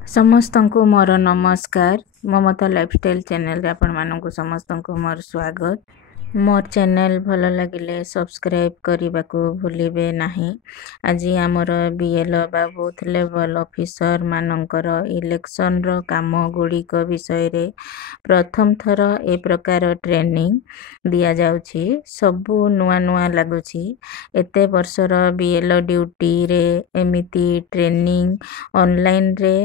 ସମସ୍ତଙ୍କୁ ମୋର ନମସ୍କାର। ମମତା ଲାଇଫଷ୍ଟାଇଲ ଚ୍ୟାନେଲରେ ଆପଣମାନଙ୍କୁ ସମସ୍ତଙ୍କୁ ମୋର ସ୍ୱାଗତ। ମୋର ଚ୍ୟାନେଲ ଭଲ ଲାଗିଲେ ସବସ୍କ୍ରାଇବ୍ କରିବାକୁ ଭୁଲିବେ ନାହିଁ। ଆଜି ଆମର ବିଏଲ ବା ବୁଥ ଲେଭଲ ଅଫିସର ମାନଙ୍କର ଇଲେକ୍ସନର କାମ ଗୁଡ଼ିକ ବିଷୟରେ ପ୍ରଥମ ଥର ଏ ପ୍ରକାର ଟ୍ରେନିଂ ଦିଆଯାଉଛି। ସବୁ ନୂଆ ନୂଆ ଲାଗୁଛି। ଏତେ ବର୍ଷର ବିଏଲ ଡ୍ୟୁଟିରେ ଏମିତି ଟ୍ରେନିଂ ଅନଲାଇନରେ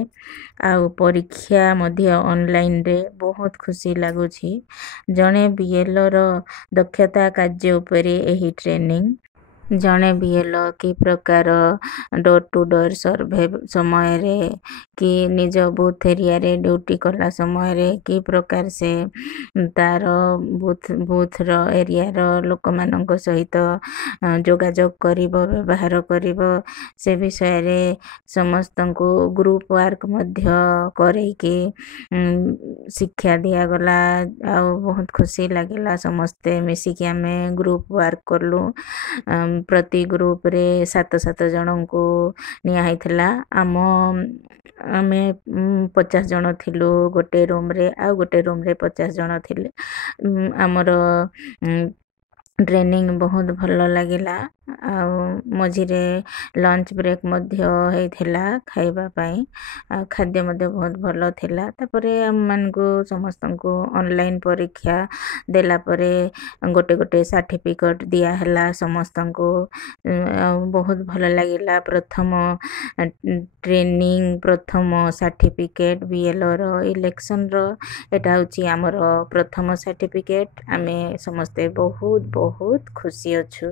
ଆଉ ପରୀକ୍ଷା ମଧ୍ୟ ଅନଲାଇନରେ ବହୁତ ଖୁସି ଲାଗୁଛି। ଜଣେ ବିଏଲର ଦକ୍ଷତା କାର୍ଯ୍ୟ ଉପରେ ଏହି ଟ୍ରେନିଂ। ଜଣେ ବିଏଲ କି ପ୍ରକାର ଡୋର ଟୁ ଡୋର ସର୍ଭେ ସମୟରେ କି ନିଜ ବୁଥ ଏରିଆରେ ଡ୍ୟୁଟି କଲା ସମୟରେ କି ପ୍ରକାର ସେ ତାର ବୁଥର ଏରିଆର ଲୋକମାନଙ୍କ ସହିତ ଯୋଗାଯୋଗ କରିବ, ବ୍ୟବହାର କରିବ, ସେ ବିଷୟରେ ସମସ୍ତଙ୍କୁ ଗ୍ରୁପ ୱାର୍କ ମଧ୍ୟ କରେଇକି ଶିକ୍ଷା ଦିଆଗଲା। ଆଉ ବହୁତ ଖୁସି ଲାଗିଲା। ସମସ୍ତେ ମିଶିକି ଆମେ ଗ୍ରୁପ ୱାର୍କ କଲୁ। ପ୍ରତି ଗ୍ରୁପରେ 7 ଜଣଙ୍କୁ ନିଆ ହେଇଥିଲା। ଆମେ 50 ଜଣ ଥିଲୁ ଗୋଟେ ରୁମ୍ରେ, ଆଉ ଗୋଟେ ରୁମ୍ରେ 50 ଜଣ ଥିଲେ। ଆମର ଟ୍ରେନିଂ ବହୁତ ଭଲ ଲାଗିଲା। ଆଉ ମଝିରେ ଲଞ୍ଚ ବ୍ରେକ୍ ମଧ୍ୟ ହେଇଥିଲା ଖାଇବା ପାଇଁ। ଆଉ ଖାଦ୍ୟ ମଧ୍ୟ ବହୁତ ଭଲ ଥିଲା। ତାପରେ ଆମମାନଙ୍କୁ ସମସ୍ତଙ୍କୁ ଅନଲାଇନ୍ ପରୀକ୍ଷା ଦେଲା ପରେ ଗୋଟେ ଗୋଟେ ସାର୍ଟିଫିକେଟ୍ ଦିଆହେଲା ସମସ୍ତଙ୍କୁ। ଆଉ ବହୁତ ଭଲ ଲାଗିଲା। ପ୍ରଥମ ଟ୍ରେନିଂ, ପ୍ରଥମ ସାର୍ଟିଫିକେଟ୍ ବିଏଲର ଇଲେକ୍ସନର ଏଟା ହେଉଛି ଆମର ପ୍ରଥମ ସାର୍ଟିଫିକେଟ୍। ଆମେ ସମସ୍ତେ ବହୁତ ଖୁସି ଅଛୁ।